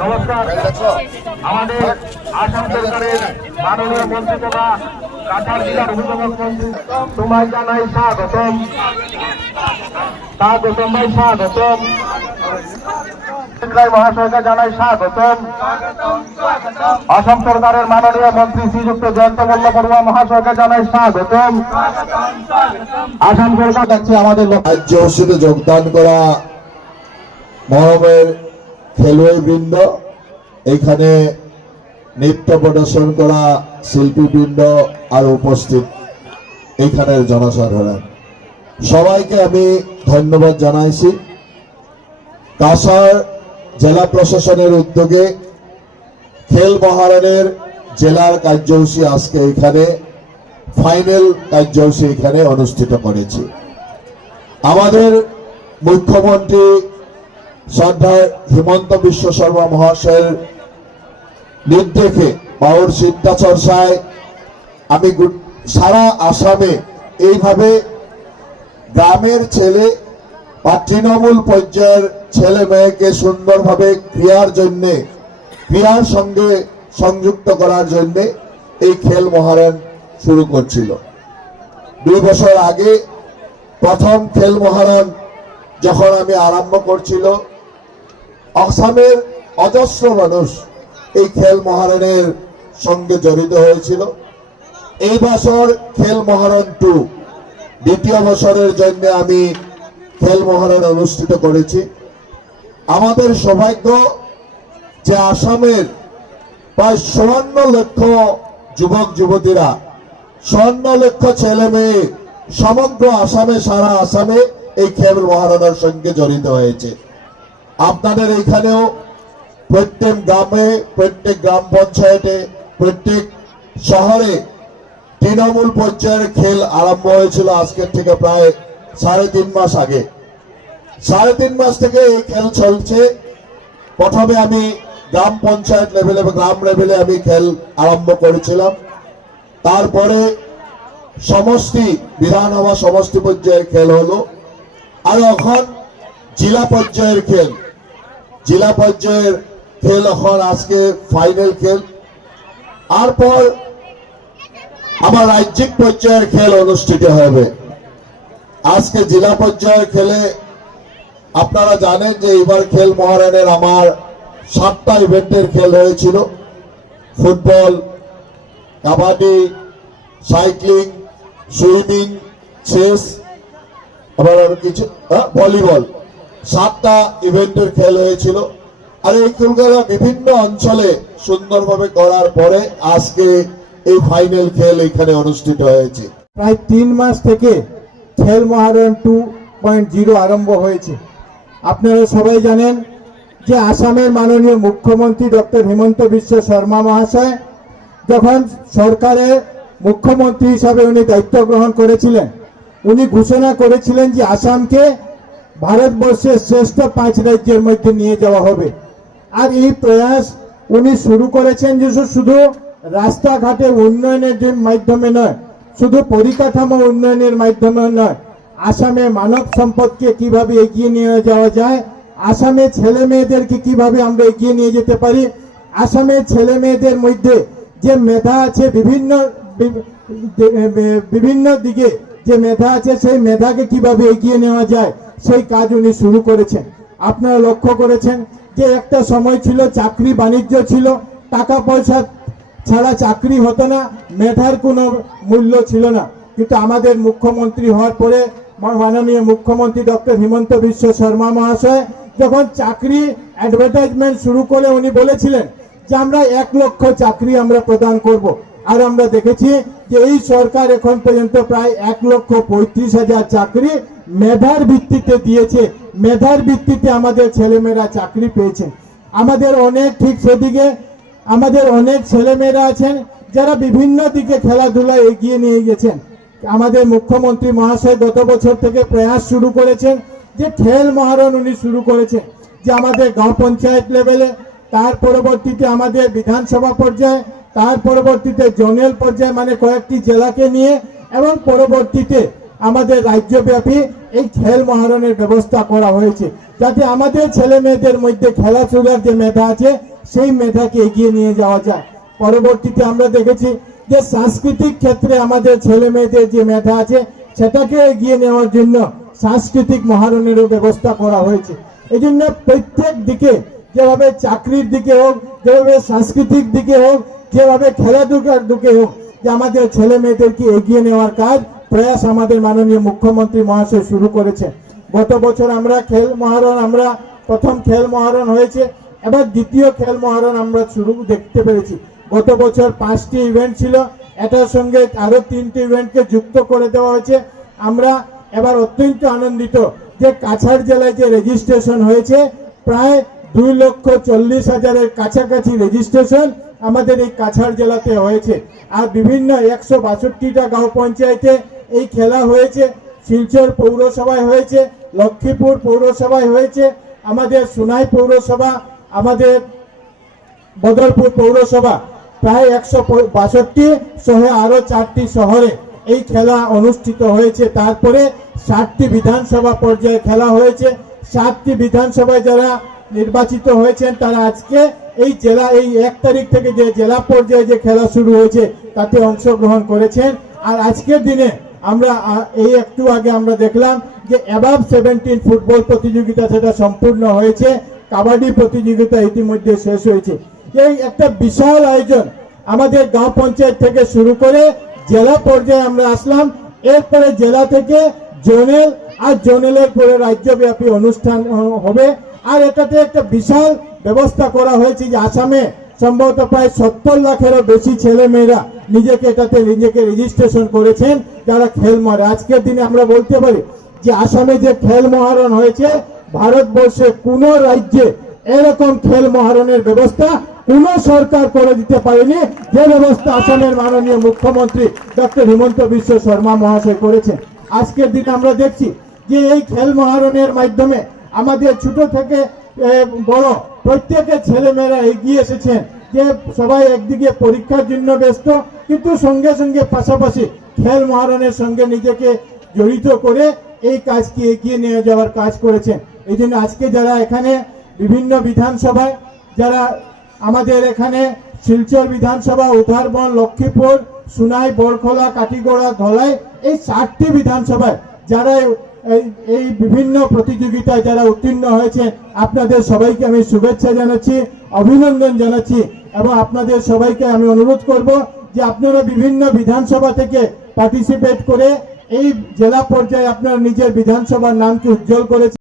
নমস্কার। আমাদের আসাম সরকারের মাননীয় মন্ত্রিসভা কাছাড় জেলার অভিভাবক মন্ত্রী তোমায় জানাই স্বাগতম। স্বাগতম ভাই, স্বাগতম। মহাশয়কে জানাই স্বাগতম। আসাম সরকারের মাননীয় মন্ত্রী শ্রীযুক্ত জয়ন্ত মল্ল বড়ুয়া মহাশয়কে জানাই স্বাগতম। আসাম সরকার যাচ্ছে আমাদের রাজ্য উৎসবে যোগদান করা মরমের খেলোয়াড় বৃন্দ এখানে নৃত্য প্রদর্শন করা শিল্পীবৃন্দ আর উপস্থিত এখানের জনসাধারণ। সবাইকে আমি ধন্যবাদ জানাইছি। কাছাড় জেলা প্রশাসনের উদ্যোগে খেল মহারণের জেলার কার্যসূচী আজকে এখানে, ফাইনাল কার্যসূচী এখানে অনুষ্ঠিত করেছি। আমাদের মুখ্যমন্ত্রী শ্রদ্ধার হিমন্ত বিশ্ব শর্মা মহাশয়ের নির্দেশে বাউর চিন্তা চর্চায় আমি সারা আসামে এইভাবে গ্রামের ছেলে বা তৃণমূল পর্যায়ের ছেলে মেয়েকে সুন্দরভাবে ক্রিয়ার জন্যে, ক্রিয়ার সঙ্গে সংযুক্ত করার জন্যে এই খেল মহারণ শুরু করছিল। দুই বছর আগে প্রথম খেল মহারণ যখন আমি আরম্ভ করছিল আসামের অজস্র মানুষ এই খেল মহারণের সঙ্গে জড়িত হয়েছিল। এই বছর খেল মহারণ টু, দ্বিতীয় বছরের জন্য আমি খেল মহারণ অনুষ্ঠিত করেছি। আমাদের সৌভাগ্য যে আসামের প্রায় চুয়ান্ন লক্ষ যুবক, যুবতীরা স্বর্ণ লক্ষ ছেলে মেয়ে সমগ্র আসামে, সারা আসামে এই খেল মহারণার সঙ্গে জড়িত হয়েছে। আপনাদের এখানেও প্রত্যেক গ্রামে, প্রত্যেক গ্রাম পঞ্চায়েতে, প্রত্যেক শহরে তৃণমূল পর্যায়ের খেল আরম্ভ হয়েছিল আজকের থেকে প্রায় সাড়ে তিন মাস আগে। সাড়ে তিন মাস থেকে এই খেল চলছে। প্রথমে আমি গ্রাম পঞ্চায়েত লেভেলে বা গ্রাম লেভেলে আমি খেল আরম্ভ করেছিলাম। তারপরে সমষ্টি, বিধানসভা সমষ্টি পর্যায়ের খেল হলো। আর এখন জেলা পর্যায়ের খেল। জেলা পর্যায়ের খেল এখন আজকে ফাইনাল খেল। তারপর আমার রাজ্যিক পর্যায়ের খেল অনুষ্ঠিত হবে। আজকে জেলা পর্যায়ের খেলে আপনারা জানেন যে এবার খেল মহারণের আমার সাতটা ইভেন্টের খেল হয়েছিল। Football kabaddi cycling swimming chess আবার আরও কিছু হ্যাঁ, ভলিবল। সাতটা ইভেন্টের খেল হয়েছিল। আর এই খেলগুলো বিভিন্ন অঞ্চলে সুন্দরভাবে করার পরে আজকে এই ফাইনাল খেল এখানে অনুষ্ঠিত হয়েছে। প্রায় তিন মাস থেকে খেল মহারণ টু পয়েন্ট জিরো আরম্ভ হয়েছে। আপনারা সবাই জানেন যে আসামের মাননীয় মুখ্যমন্ত্রী ডক্টর হিমন্ত বিশ্ব শর্মা মহাশয় যখন সরকারের মুখ্যমন্ত্রী হিসাবে উনি দায়িত্ব গ্রহণ করেছিলেন, উনি ঘোষণা করেছিলেন যে আসামকে ভারতবর্ষের শ্রেষ্ঠ পাঁচ রাজ্যের মধ্যে নিয়ে যাওয়া হবে। আর এই প্রয়াস উনি শুরু করেছেন যে শুধু রাস্তাঘাটের উন্নয়নের মাধ্যমে নয়, শুধু পরিকাঠামো উন্নয়নের মাধ্যমে নয় আসামে মানব সম্পদকে কীভাবে এগিয়ে নিয়ে যাওয়া যায় আসামের ছেলে মেয়েদেরকে কীভাবে আমরা এগিয়ে নিয়ে যেতে পারি আসামের ছেলে মেয়েদের মধ্যে যে মেধা আছে বিভিন্ন বিভিন্ন দিকে যে মেধা আছে সেই মেধাকে কীভাবে এগিয়ে নেওয়া যায়, সেই কাজ উনি শুরু করেছেন। আপনারা লক্ষ্য করেছেন যে একটা সময় ছিল চাকরি বাণিজ্য ছিল, টাকা পয়সা ছাড়া চাকরি হতো না, মেধার কোনো মূল্য ছিল না। কিন্তু আমাদের মুখ্যমন্ত্রী হওয়ার পরে মাননীয় মুখ্যমন্ত্রী ডক্টর হিমন্ত বিশ্ব শর্মা মহাশয়, যখন চাকরি অ্যাডভার্টাইজমেন্ট শুরু করে উনি বলেছিলেন যে আমরা এক লক্ষ চাকরি আমরা প্রদান করব, আর আমরা দেখেছি যে এই সরকার এখন পর্যন্ত প্রায় এক লক্ষ পঁয়ত্রিশ হাজার চাকরি মেধার ভিত্তিতে দিয়েছে, মেধার ভিত্তিতে আমাদের ছেলেমেয়েরা চাকরি পেয়েছে। আমাদের অনেক ঠিক সেদিকে, আমাদের অনেক ছেলেমেয়েরা আছেন, যারা বিভিন্ন দিকে খেলাধুলা এগিয়ে নিয়ে গেছেন। আমাদের মুখ্যমন্ত্রী মহাশয় গত বছর থেকে প্রয়াস শুরু করেছেন, যে খেল মহারণ উনি শুরু করেছেন, যে আমাদের গাঁও পঞ্চায়েত লেভেলে তার পরবর্তীতে আমাদের বিধানসভা পর্যায়ে, তার পরবর্তীতে জোনাল পর্যায়ে মানে কয়েকটি জেলাকে নিয়ে, এবং পরবর্তীতে আমাদের রাজ্যব্যাপী এই খেল মহারণের ব্যবস্থা করা হয়েছে, যাতে আমাদের ছেলে মেয়েদের মধ্যে খেলাধুলার যে মেধা আছে, সেই মেধাকে এগিয়ে নিয়ে যাওয়া যায়। পরবর্তীতে আমরা দেখেছি যে সাংস্কৃতিক ক্ষেত্রে আমাদের ছেলে মেয়েদের যে মেধা আছে, সেটাকে এগিয়ে নেওয়ার জন্য সাংস্কৃতিক মহারণেরও ব্যবস্থা করা হয়েছে। এই জন্য প্রত্যেক দিকে, যেভাবে চাকরির দিকে হোক, যেভাবে সাংস্কৃতিক দিকে হোক, যেভাবে খেলাধুলার দিকে হোক, যে আমাদের ছেলে মেয়েদেরকে এগিয়ে নেওয়ার কাজ, প্রয়াস আমাদের মাননীয় মুখ্যমন্ত্রী মহাশয় শুরু করেছে গত বছর আমরা খেল মহারণ, আমরা প্রথম খেল মহারণ হয়েছে, এবার দ্বিতীয় খেল মহারণ আমরা শুরু দেখতে পেরেছি। গত বছর পাঁচটি ইভেন্ট ছিল। এটার সঙ্গে আরও তিনটি ইভেন্টকে যুক্ত করে দেওয়া হয়েছে। আমরা এবার অত্যন্ত আনন্দিত যে কাছাড় জেলায় যে রেজিস্ট্রেশন হয়েছে, প্রায় দুই লক্ষ চল্লিশ হাজারের কাছাকাছি রেজিস্ট্রেশন আমাদের এই কাছাড় জেলাতে হয়েছে। আর বিভিন্ন একশো বাষট্টিটা গাঁও পঞ্চায়েতে এই খেলা হয়েছে। শিলচর পৌরসভায় হয়েছে, লক্ষ্মীপুর পৌরসভায় হয়েছে, আমাদের সোনাই পৌরসভা, আমাদের বদরপুর পৌরসভা প্রায় একশো বাষট্টি সহ আরও চারটি শহরে এই খেলা অনুষ্ঠিত হয়েছে। তারপরে ষাটটি বিধানসভা পর্যায়ে খেলা হয়েছে। সাতটি বিধানসভায় যারা নির্বাচিত হয়েছেন, তারা আজকে এই জেলা, এই এক তারিখ থেকে যে জেলা পর্যায়ে যে খেলা শুরু হয়েছে, তাতে অংশগ্রহণ করেছেন। আর আজকের দিনে আমরা এই একটু আগে আমরা দেখলাম যে অ্যাবাভ সেভেন্টিন ফুটবল প্রতিযোগিতা সেটা সম্পূর্ণ হয়েছে। কাবাডি প্রতিযোগিতা ইতিমধ্যে শেষ হয়েছে। এই একটা বিশাল আয়োজন আমাদের গাঁও পঞ্চায়েত থেকে শুরু করে জেলা পর্যায়ে আমরা আসলাম। এরপরে জেলা থেকে জোনেল আর জোনেলের পরে রাজ্যব্যাপী অনুষ্ঠান হবে। আর এটাতে একটা বিশাল ব্যবস্থা করা হয়েছে যে আসামে সম্ভবত প্রায় সত্তর লাখেরও বেশি ছেলে মেয়েরা নিজেকে এটাতে নিজেকে রেজিস্ট্রেশন করেছেন। যারা খেল মারে আজকের দিনে আমরা বলতে পারি যে আসামে যে খেল মহারণ হয়েছে, ভারতবর্ষে কোনো রাজ্যে এরকম খেল মহারণের ব্যবস্থা কোন সরকার করে দিতে পারেনি। যে ব্যবস্থা আসামের মাননীয় মুখ্যমন্ত্রী ডক্টর হিমন্ত বিশ্ব শর্মা মহাশয় করেছেন আজকের দিনে আমরা দেখছি যে এই খেল মহারণের মাধ্যমে আমাদের ছোট থেকে বড় প্রত্যেকের ছেলেমেয়েরা এগিয়ে এসেছেন। যে সবাই একদিকে পরীক্ষার জন্য ব্যস্ত, কিন্তু সঙ্গে সঙ্গে পাশাপাশি খেল মহারণের সঙ্গে নিজেকে জড়িত করে এই কাজকে এগিয়ে নিয়ে যাওয়ার কাজ করেছেন। এই আজকে যারা এখানে বিভিন্ন বিধানসভায়, যারা আমাদের এখানে শিলচর বিধানসভা উধারবন লক্ষ্মীপুর, সুনাই, বরখোলা, কাটিগড়া, ধলাই এই চারটি বিধানসভায় যারা এই- বিভিন্ন প্রতিযোগিতায় যারা উত্তীর্ণ হয়েছেন আপনাদের সবাইকে আমি শুভেচ্ছা জানাচ্ছি, অভিনন্দন জানাচ্ছি এবং আপনাদের সবাইকে আমি অনুরোধ করব যে আপনারা বিভিন্ন বিধানসভা থেকে পার্টিসিপেট করে এই জেলা পর্যায়ে আপনার নিজের বিধানসভার নামকে উজ্জ্বল করেছেন।